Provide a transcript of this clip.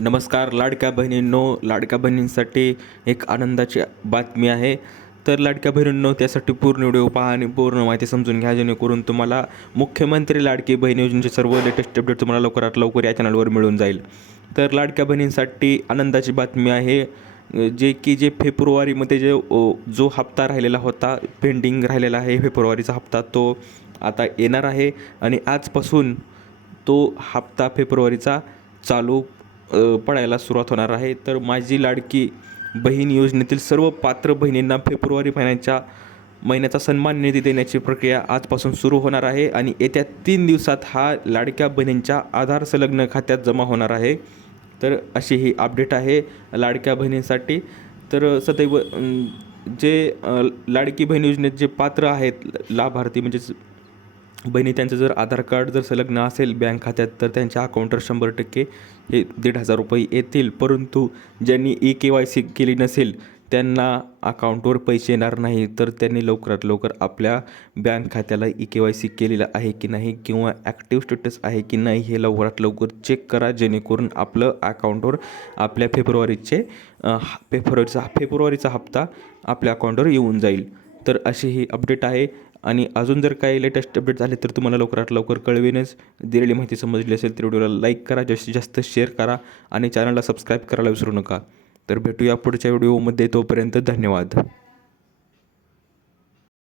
नमस्कार लाडक्या बहिणींनो, लाडक्या बहिणींसाठी एक आनंदाची बातमी आहे. तर लाडक्या बहिणींनो, त्यासाठी पूर्ण व्हिडिओ पहा आणि पूर्ण माहिती समजून घ्या, जेणेकरून तुम्हाला मुख्यमंत्री लाडकी बहीण योजनेचे सर्व लेटेस्ट अपडेट तुम्हाला लवकरात लवकर या चॅनलवर मिळून जाईल. तर लाडक्या बहिणींसाठी आनंदाची बातमी आहे, जे फेब्रुवारीमध्ये जो हप्ता राहिलेला होता, पेंडिंग राहिलेला आहे फेब्रुवारीचा हप्ता, तो आता येणार आहे आणि आजपासून तो हप्ता फेब्रुवारीचा चालू पडायला सुरुवात होणार आहे. तर माझी लाडकी बहीण योजनेतील सर्व पात्र बहिणींना फेब्रुवारी महिन्याचा सन्मान निधी देण्याची प्रक्रिया आजपासून सुरू होणार आहे आणि येत्या 3 दिवसात हा लाडक्या बहिणींच्या आधार संलग्न खात्यात जमा होणार आहे. तर अशी ही अपडेट आहे लाडक्या बहिणींसाठी. तर सदैव लाडकी बहीण योजनेत जे पात्र आहेत लाभार्थी, म्हणजेच बहिणी, त्यांचं जर आधार कार्ड जर संलग्न असेल बँक खात्यात, तर त्यांच्या अकाउंटवर 100% हे 1,500 रुपये येतील. परंतु ज्यांनी KYC केली नसेल त्यांना अकाउंटवर पैसे येणार नाही. तर त्यांनी लवकरात लवकर आपल्या बँक खात्याला KYC केलेलं आहे की नाही किंवा ॲक्टिव्ह स्टेटस आहे की नाही हे लवकरात लवकर चेक करा, जेणेकरून आपलं अकाउंटवर आपल्या फेब्रुवारीचा हप्ता आपल्या अकाउंटवर येऊन जाईल. तर अशी ही अपडेट आहे आणि अजून जर काही लेटेस्ट अपडेट झाले तर तुम्हाला लवकरात लवकर कळवेनच. दिलेली माहिती समजली असेल तर व्हिडिओला लाईक करा, जास्तीत जास्त शेअर करा आणि चॅनलला सबस्क्राईब करायला विसरू नका. तर भेटूया पुढच्या व्हिडिओमध्ये, तोपर्यंत धन्यवाद.